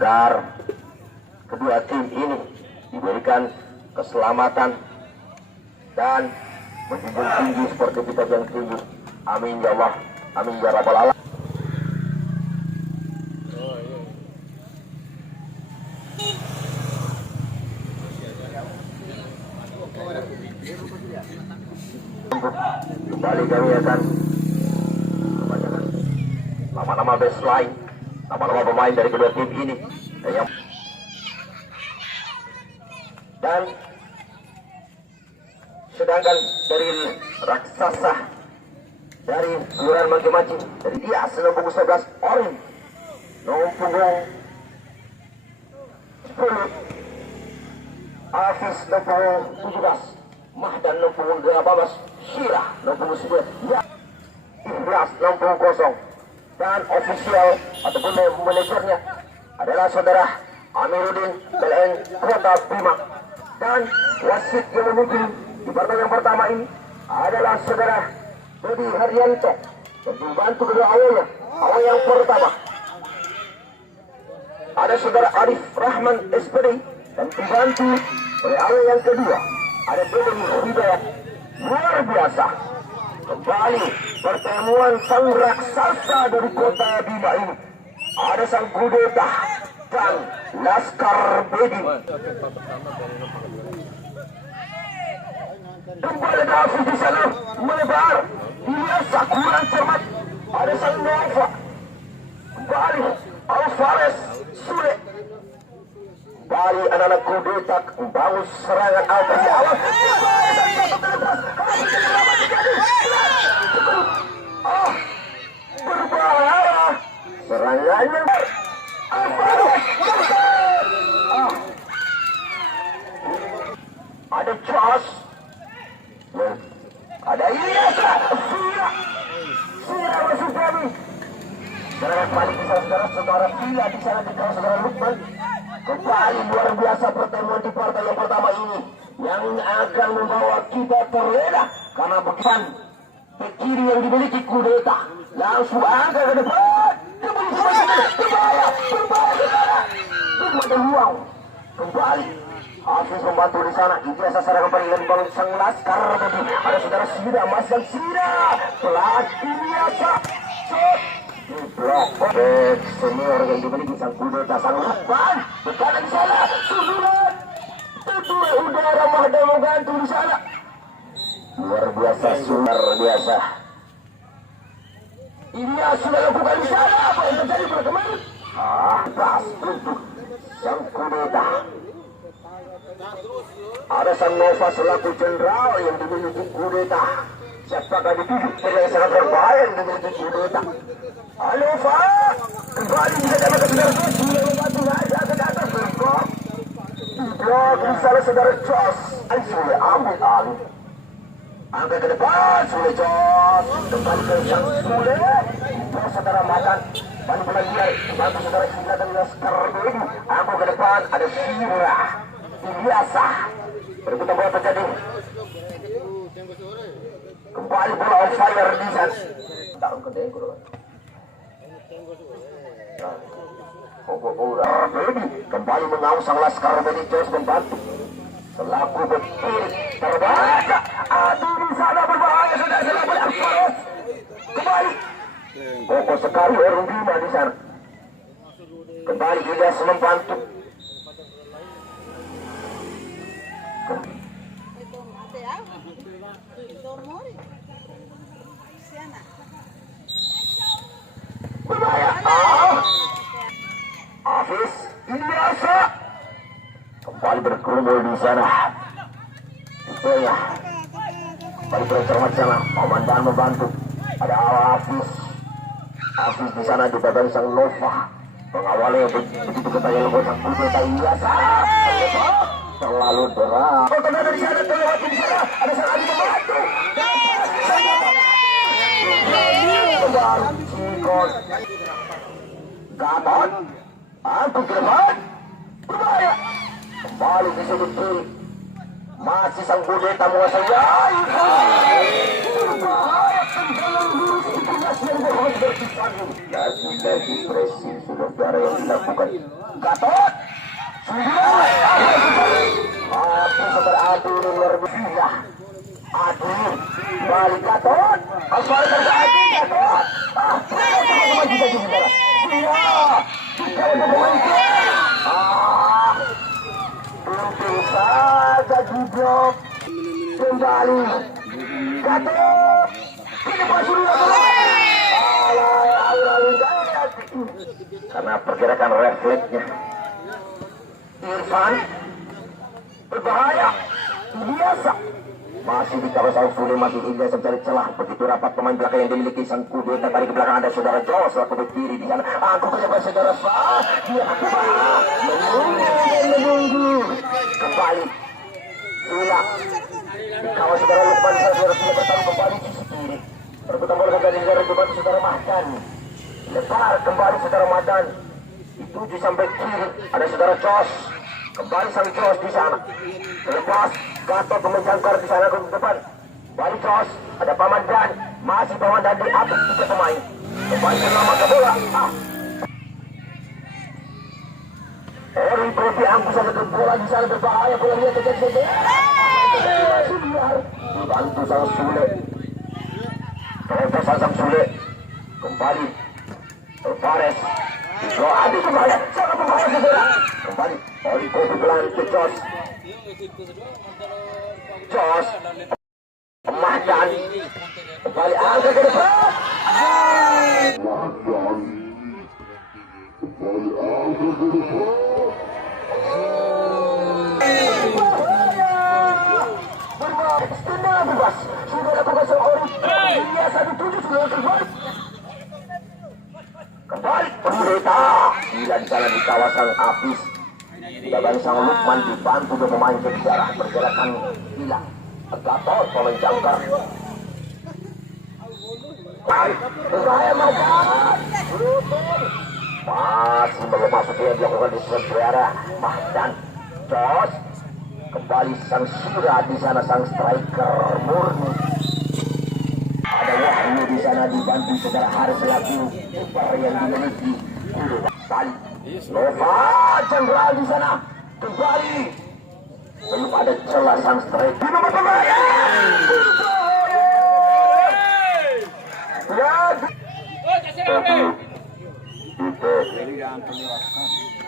agar kedua tim ini diberikan keselamatan dan menjunjung tinggi seperti kita yang tinggi. Amin ya Allah, amin ya rabbal alamin. Kembali kami akan membacakan nama-nama baseline, nama-nama pemain dari kedua tim ini. Dan sedangkan dari raksasa dari Kelurahan Mangke-Maci, dari dia nomor punggung 11 Orin, nomor punggung 10 Hafiz, nomor punggung 17 Mahdan, nomor punggung 18 Syirah, nomor punggung 9 ya Ikhlas, nomor punggung 0. Dan ofisial ataupun manajernya adalah saudara Amiruddin PLN Kota Bima. Dan wasit yang memimpin di pertandingan pertama ini adalah saudara Dodi Haryanto, dan dibantu kedua awalnya. Awal yang pertama ada saudara Arif Rahman SPD, dan dibantu oleh awal yang kedua ada Dodi Hidayat. Luar biasa, kembali pertemuan sang raksasa dari Kota Bima ini. Ada sang kudeta dan Laskar Bedi. Kembali David di sana melebar, biasa kurang cermat. Ada sang Nova, kembali Alvarez Sule. Kembali anak-anak kudeta membangun serangan awal di awal. Berbahaya serangannya. Ada Charles, ada Iyasa, Sira masuk kami. Serangan balik di sana saudara Villa di sana di kawasan saudara Lukman. Kembali luar biasa pertemuan di partai yang pertama ini yang akan membawa kita terlena karena bukan ke kiri yang dimiliki kudeta. Langsung angkat ke depan. Berbahaya. Ada ruang. Kembali Hafiz membantu di sana. Ijazah serangan panggilan Bang sang Laskar. Ada saudara Sira, Mas yang Sira. Pelatih biasa. Blok senior yang dimiliki sang kudeta sang Lukman. Bukan di sana. Susulan. Tutur udara Mahdan menggantung di sana. Luar biasa, luar biasa. Ini sudah lakukan di sana. Apa yang terjadi pada kemarin? Pas untuk sang kudeta. Ada sang Nova selaku jenderal yang dimiliki kudeta. Siapakah dituduh yang sangat berbahaya yang dimiliki kudeta? Nova kembali bisa dapat saudara sudah membantu naik ke atas berblok. Blok di sana saudara Jos. Sudah ambil alih. Angkat ke depan Sule Jos. Kembali ke sang Sule. Saudara makan. Balik dia. Bantu saudara Sila dan Laskar Bedi. Angkat ke depan ada Sira. Biasa. Berikutan bola terjadi. Kembali bola on fire di sana. Tak ke dengku. Kembali mengaus sang Laskar Bedi. Jos membantu selaku betul terbaca. Aduh di sana berbahaya sudah selaku Alvarez. Kembali kokoh sekali orang Bima di sana. Kembali Ilyas membantu. Berbahaya. Hafiz Ilyasa kembali berkerumun di sana. Itulah kembali bercermat sana. Komandan membantu. Ada Hafiz di sana dibagai sang Nova. Pengawalnya begitu ketahuan sang kudeta Ilyasa. Terlalu deras. Kalau ada di sana terlewati di sana. Ada sang Adi membantu. Kembali Cikon. Gatot. Aku ke depan. Berbahaya. Kembali di sudut kiri. Masih sang kudeta menguasai. Berbahaya. Tendangan lurus di tengah yang berhenti berpisah. Lagi-lagi Presiden saudara yang dilakukan Gatot. Aduh, saudara, aduh, ini luar biasa. Aduh, balik Gatot. Asal saudara, aduh, Gatot. Teman-teman bisa saudara. Iya, kita untuk untung saja Gibrok kembali Gatot. Ini masih karena pergerakan refleksnya Irfan berbahaya biasa masih di kawasan Sule, masih Ilyas mencari celah. Begitu rapat pemain belakang yang dimiliki sang kudeta. Tadi ke belakang ada saudara Jos selaku berdiri di sana. Aku kejar saudara Fa, dia menunggu kembali Sula di kawasan saudara Lukman. Saudara Sula bertaruh kembali di sisi kiri. Rebutan bola kembali saudara dibantu saudara Mahdan. Lebar kembali saudara Mahdan. Dituju sampai kiri ada saudara Jos. Kembali sang Jos di sana. Lepas Gatot menjangkar di sana ke depan. Balik Jos, ada Paman Dan. Masih Paman Dan di atas tiga pemain. Kembali selama ke bola. Ori Profi angkus saja ke bola di sana berbahaya. Bola dia terjadi. Bantu sang Sule. Terlepas sang Sule. Kembali. Fares. Aduh, berbahaya. Sangat berbahaya saudara. Kembali. Ori Profi pelan ke Jos. Jos Mahdan kembali angkat ke depan. Tendangan bebas sudah lakukan seorang biasa dituju sudah kembali pendeta tidak di sana di kawasan Apis. Tidak balik sang Lukman dibantu dengan pemain sejarah pergerakan hilang. Gatot pemain jangkar. Berbahaya Mahdan. Masih memasuki yang dilakukan di saudara Mahdan. Jos kembali sang Sura di sana sang striker murni. Ada Wahyu di sana dibantu saudara Haris laku kiper yang dimiliki. Balik. Nova Jenderal di sana kembali. Belum ada celah sang strike. Di nomor berbahaya.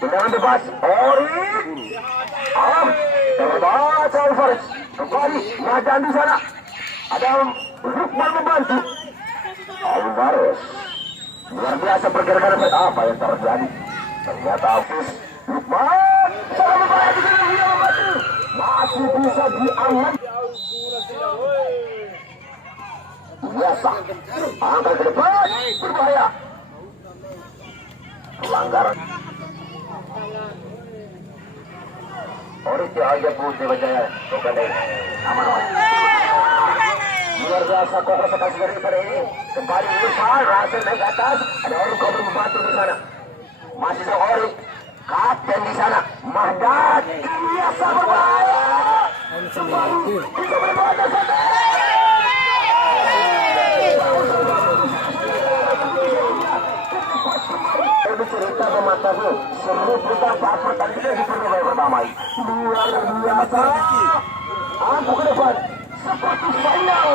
Tendangan bebas. Ori. Terbaca Alvarez. Kembali Mahdan di sana. Ada Lukman membantu. Alvarez. Luar biasa pergerakan apa yang terjadi. Ternyata Hafiz Lukman sangat berbahaya di sini, dia membantu. Masih bisa diaman. Biasa angkat ke depan berbahaya. Pelanggaran. Oriti aja putih bajanya. Bukan deh. Aman-aman. Luar biasa kokoh sekali daripada ini. Kembali Irfan, Rasul naik atas. Ada orang kau membantu di sana. Masih seorang kapten di sana. Mahdan biasa berbahaya. Kembali bisa berbahaya sana. Cerita memataku seru betapa pertandingan di pertandingan pertama ini luar biasa. Aku ke depan seperti final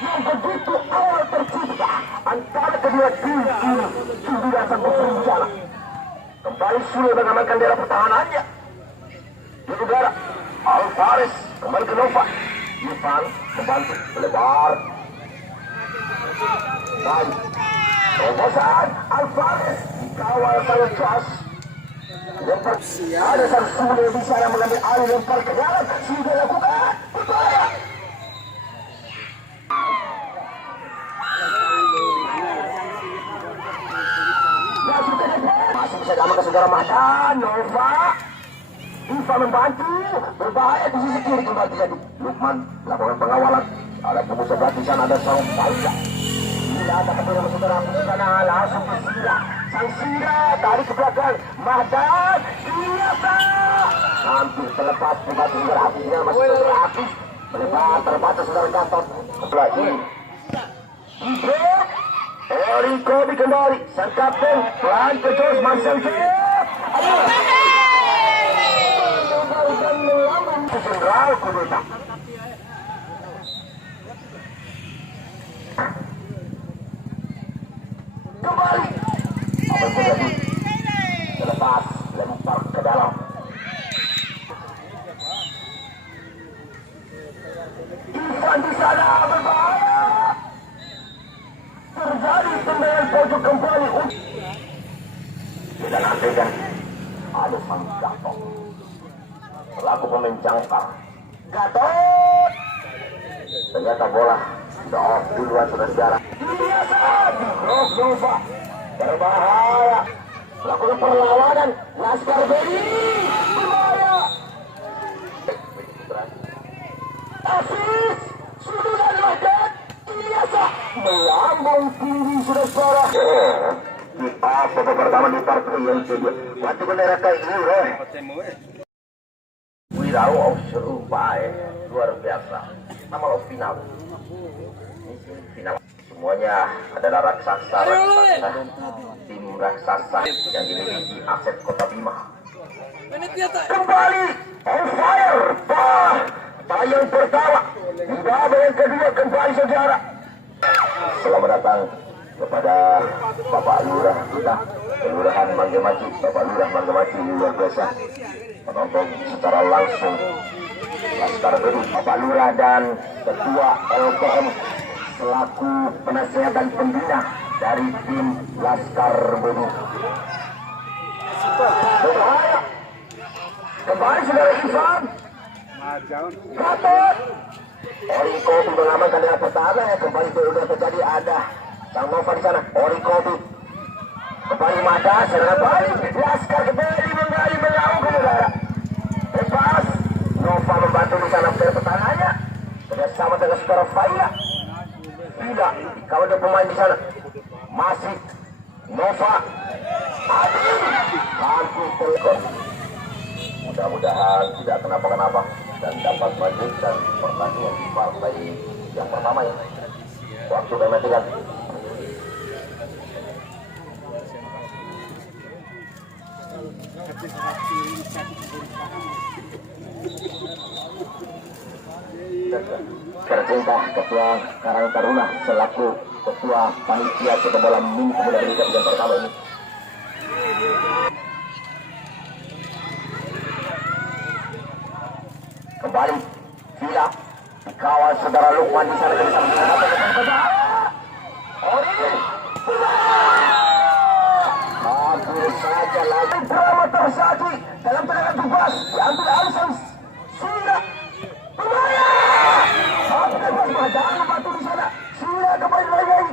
yang begitu awal tercipta antara kedua tim ini sudah sangat berjalan. Kembali Sule mengamankan daerah pertahanannya di udara. Alvarez kembali ke Nova. Irfan membantu melebar. Baik. Terobosan Alvarez dikawal oleh Jos. Lempar ada sang Sule di sana mengambil alih lempar ke dalam. Sudah lakukan berbahaya. Masih bisa diamankan saudara Mahdan. Nova Iva membantu berbahaya di sisi kiri kembali terjadi. Lukman lakukan pengawalan. Ada tubuh sebelah di sana ada sang Balda. Tidak ada ketemu saudara di sana langsung ke Sira. Sang Sira tarik ke belakang. Mahdan biasa. Hampir terlepas membantu saudara Hafiz. Masih saudara Hafiz melebar terbatas saudara Gatot. Sebelah ini. Orikobi kembali, sang kapten pelan kecos Marcel Jenderal kudeta. Kembali. Apa terjadi? Selepas lempar ke dalam. Ivan di sana berbahaya. Terjadi tendangan pojok kembali. Kita nantikan ada sang Gatot selaku pemain jangkar. Gatot ternyata bola sudah off duluan saudara. Biasa Nova berbahaya melakukan perlawanan. Laskar Bedi berbahaya. Asis suduhan Lahdan biasa melambung tinggi saudara. Di babak pertama di partai yang kedua waktu bendera kayak ini Wirau seru baik luar biasa. Nama lo final semuanya adalah raksasa tim raksasa yang dimiliki Aset Kota Bima. Kembali on fire tayang pertama di babak yang kedua kembali saudara. Selamat datang kepada Bapak Lurah kita, Kelurahan Manggemaci. Bapak Lurah Manggemaci luar biasa menonton secara langsung Laskar Bedi. Bapak Lurah dan Ketua LPM selaku penasehat dan pembina dari tim Laskar Bedi. Berbahaya. Kembali saudara Ivan. Gatot. Orikobi mengamankan dengan pertahanan yang kembali sudah terjadi ada Sang Nova di sana. Orikobi kembali Mada serangan balik. Laskar Bedi menggali mengaung ke udara. Lepas Nova membantu di sana pertahanannya bersama dengan saudara Faila. Tidak kalau ada pemain di sana masih Nova. Aduh, langsung telkon. Mudah-mudahan tidak kenapa-kenapa dan dapat melanjutkan pertandingan di partai yang pertama ya. Waktu kami tidak. Tercinta Ketua Karang Taruna selaku Ketua Panitia Sepak Bola Mini Pemuda Liga yang pertama ini. Kembali Vila dikawal saudara Lukman di sana dari sana. Hampir saja lagi drama terjadi dalam tendangan bebas diambil Alson sudah berbahaya. Sampai jangan batu di sana sudah kembali lagi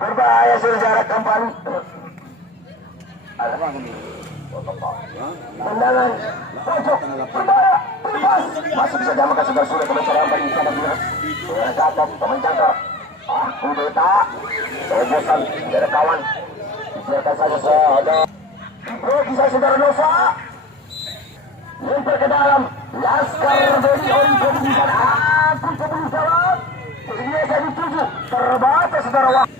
berbahaya saudara kembali. Tendangan pojok berbahaya bebas masuk saja maka sudah kebesaran bagi sana bila Gatot pemain jangkar. Kudeta terobosan dari kawan biarkan saja ada bisa saudara Nova lempar ke dalam. Laskar Bedi Orikobi di sana. Aku kembali jawab biasa dituju terbatas saudara waktu.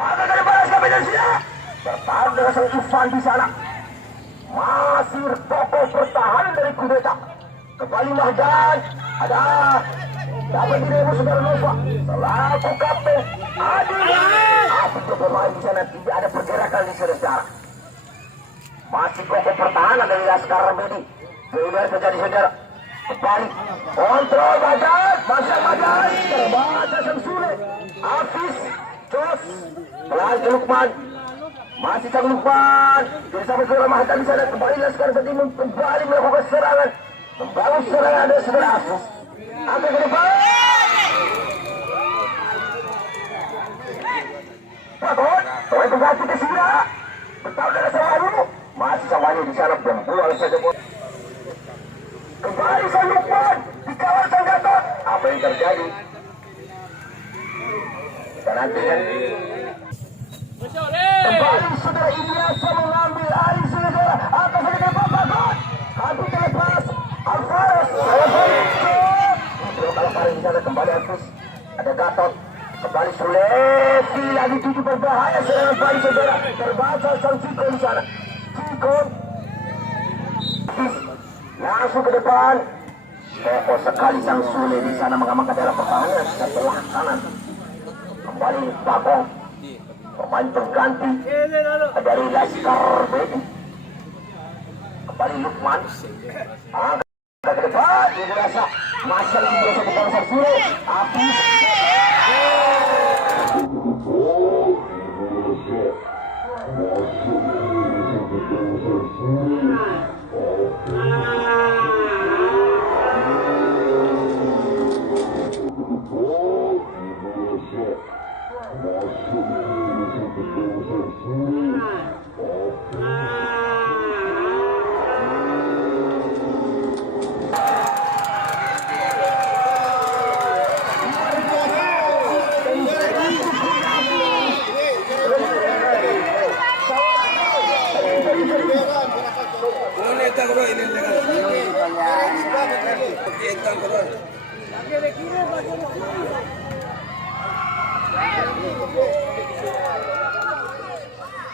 Akan ada balas sampai dari sini bertahan dengan sang Ivan di sana. Masih tokoh pertahanan dari Kudeta. Kembali Mahdan ada dapat diremu saudara Nova selaku kapten. Aduh pemain di sana tidak ada pergerakan di saudara. Masih kokoh pertahanan dari Laskar Bedi. Sudah terjadi saudara. Kembali kontrol Mahdan. Masih Mahdan terbatas sang Sule. Hafiz Jos pelan ke Lukman. Masih sang Lukman tidak sampai saudara Mahdan di sana. Kembali Laskar Bedi kembali melakukan serangan. Membangun serangan dari saudara Hafiz. Ambil ke depan. Bagus. Soal pengganti ke sini. Betul dari Sawayu. Masih Sawayu di sana membuang saja. Kembali sang Lukman di kawasan Gatot. Apa yang terjadi? Kita nantikan. Kembali saudara Ilyasa mengambil alih saudara. Atas saudara Bagus. Habis terlepas. Alvarez. Kalau di sana kembali Agus. Ada Gatot. Kembali Sulesi lagi tuju berbahaya serangan balik saudara. Terbaca sang Ciko di sana. Ciko langsung ke depan. Kokoh sekali sang Sule di sana mengamankan daerah pertahanan sebelah kanan. Kembali Bagong. Pemain pengganti dari Laskar Baby. Kembali Lukman. Angkat ke depan. Ini rasa masih lagi biasa di kawasan Sule. Api.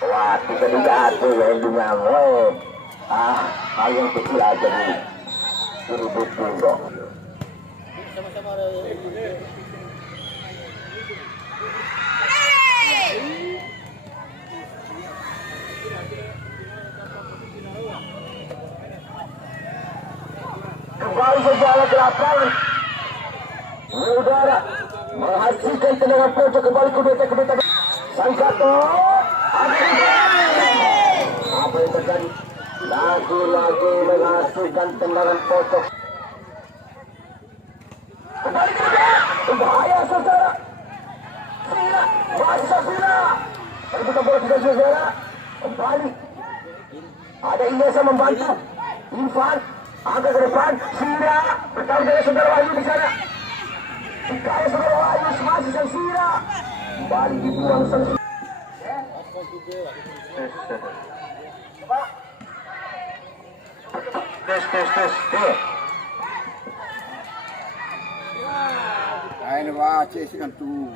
Wah, kita juga ada yang dinyamu. Hal yang kecil aja nih. Ribut dulu. Kembali berjalan ke lapangan. Udara menghasilkan tendangan pojok kembali ke beta sang Gato. Apa yang terjadi? Lagi-lagi menghasilkan tendangan pojok. Kembali ke depan. Bahaya saudara. Sila, masa Sila. Kita bola tidak saudara. Kembali. Ada Ilyasa membantu. Irfan. Angkat ke depan. Sila. Bertahan dengan saudara Wahyu di sana. Kaya saudara Wahyu masih sang Sila. Kembali dibuang sang Sila. Tes. Ayo baca kan tuh.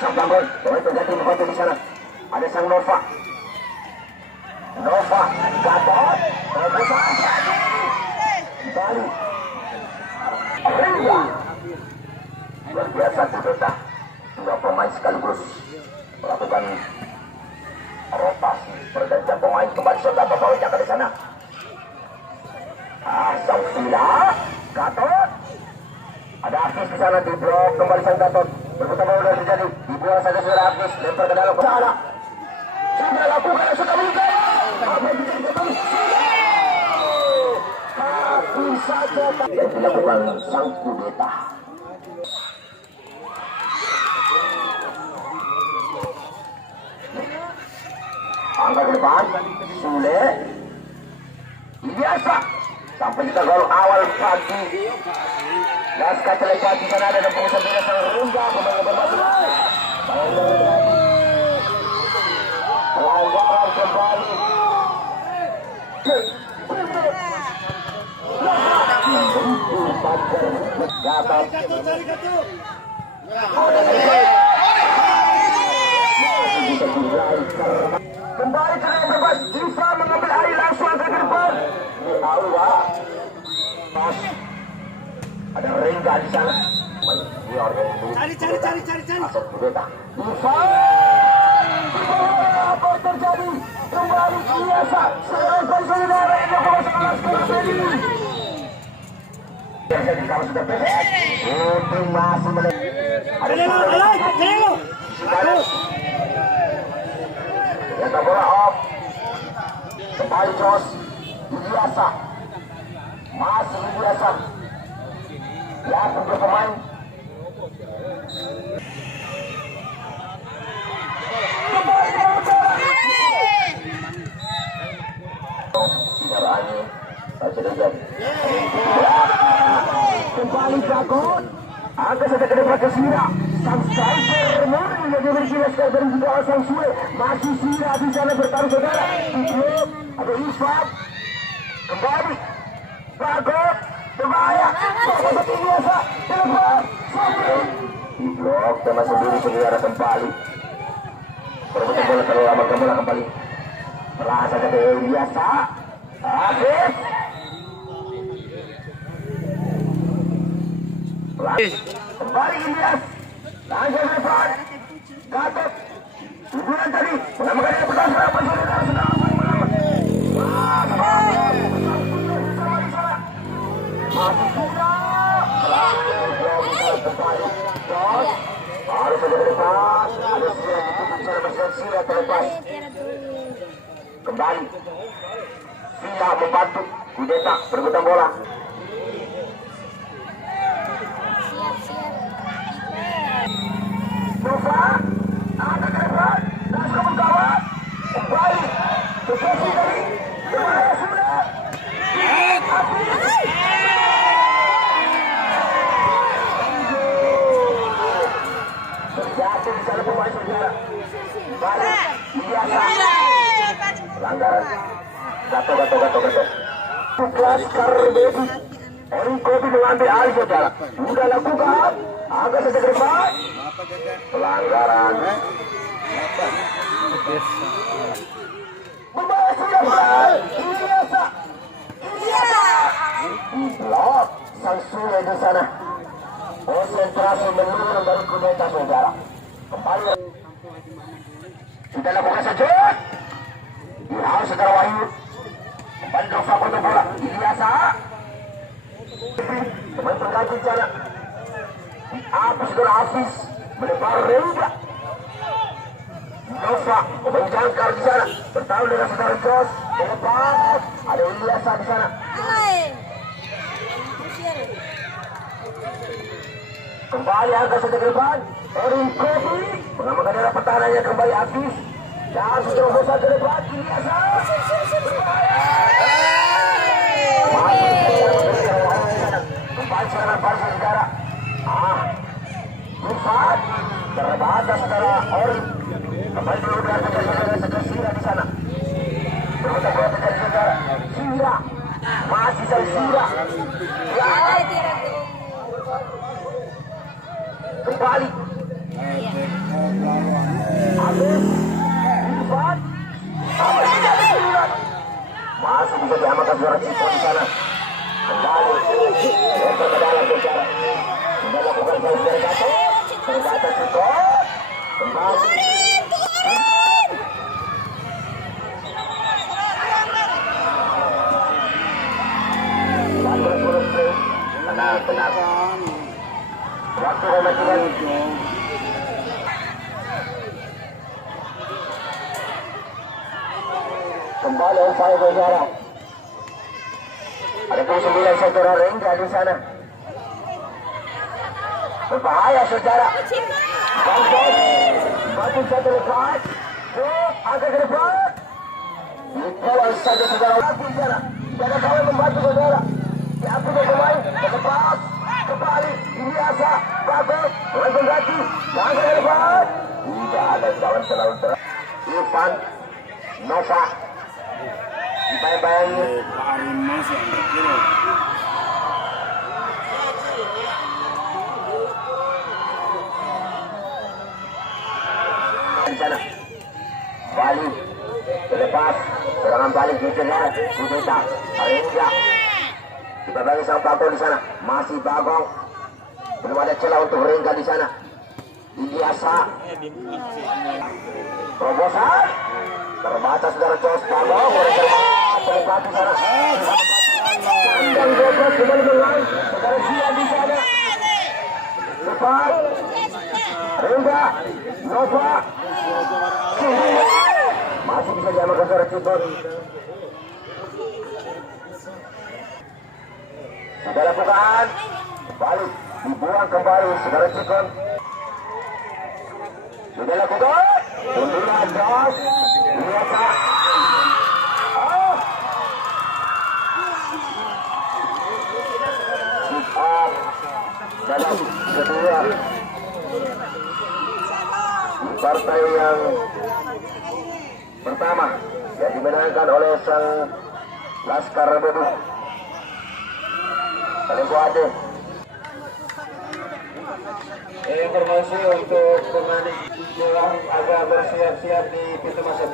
Sang Bangun, pemain pengganti membantu di sana. Ada sang Nova, Gatot, kembali. Luar biasa saudara. Dua pemain sekaligus melakukan rotasi pergantian pemain kembali saudara bawahnya ke sana. Sang Sila, Gatot. Ada Afis di sana di blok kembali sang Gatot. Berputar bola dari terjadi dibuang saja sudah habis lempar ke dalam sana. Sudah lakukan sudah meninggal. Apa yang terjadi? Tapi saja yang dilakukan sang kudeta. Angkat ke depan, Sule, biasa sampai kita gol awal pagi. Laskar terlepas di sana ada 69 sang Rungga pemain berbatu. Pelanggaran kembali. Kembali terlihat bebas. Jifa mengambil air langsung ke depan. Allah. Ada Rengga di sana. Cari. Masuk kudeta. Jifa. Apa yang terjadi? Kembali biasa. Sampai saudara ini yang jadi kalau sudah beres. Untuk masih menang. Ada yang tak bola off. Kembali terus. Biasa. Masih biasa. Ya, untuk pemain. Tidak angin. Tak sedang. kembali Jagot. Angka saja ke depan ke Sira. Sang striker murni yang dimiliki Laskar dari juga Sang Sule. Masih Sira di sana bertaruh saudara. Di blok ada Isfat. Kembali Jagot. Berbahaya. Seperti biasa. Telepon. Di blok tema sendiri saudara kembali. Perebutan bola terlalu lama kembali. Setelah saja ke biasa. Habis. Kembali Ilyas. Langsung ke depan. Gatot. Tujuan tadi. Menamakan dia pertahanan serangan. Sedang. Masih sudah. Kembali. Harus saja ke depan. Ada Sira ditutup sana masih Sira terlepas. Kembali. Sira membantu Kudeta perebutan bola. Nova, ada ke depan, langsung berkawan, kembali, sukses dari Jumaya sudah, terjatuh di sana pemain saudara, balik, biasa, pelanggaran, gato, tugas Karbebi, Eriko mengambil alih saudara, sudah lakukan, agak saja ke depan. Pelanggaran. Membawa siapa? Ilyasa. Di blok Sang Sule di sana. Konsentrasi menurun dari Kudeta saudara. Kembali. Sudah lakukan saja. Harus saudara Wahyu. Kembali Nova untuk bola. Ilyasa. Pemain pengganti di sana. Apa saudara Hafiz. Melebar Reza. Nova menjangkar di sana. Bertahan dengan saudara Jos. Melepas. Ada Ilyasa di sana. Kembali angka saja ke depan. Erin Kobi. Mengamankan daerah pertahanannya kembali Hafiz. Dan sudah bosan ke depan. Ilyasa. Kembali serangan balik saudara. Irfan terbatas saudara Ori kembali berubah ke Sira di sana berubah terjadi saudara Sira masih dari Sira kembali Habis Irfan masih bisa diamankan suara Cipta di sana kembali lebar ke dalam saudara sudah lakukan saudara Gatot terbatas Cipta kembali tenang waktu mematikan kembali upaya saudara ada pun 9 saudara Rengga di sana berbahaya saudara batu satu lepas agak ke depan dibuang saja saudara lagi di sana tidak ada kawan membantu saudara diambil oleh pemain lepas kembali Ilyasa bagus pemain pengganti agak ke depan tidak ada kawan selalu terang Irfan Nova dibayang-bayangi di sana balik terlepas serangan balik di tengah Kudeta Rengga dibayangi sang Bagong di sana masih Bagong belum ada celah untuk Rengga di sana Ilyasa terobosan terbatas saudara Jos Bagong terlepas di sana kandang 12 kembali bermain saudara Zian di sana cepat Rengga Nova masih bisa diamankan saudara Ciput sudah lakukan balik dibuang kembali saudara Ciput sudah lakukan Tunduran Jos Ilyasa babak kedua di partai yang pertama yang dimenangkan oleh sang Laskar Bedu Kalikuade. Informasi untuk pemain bola agar bersiap-siap di pintu masuk.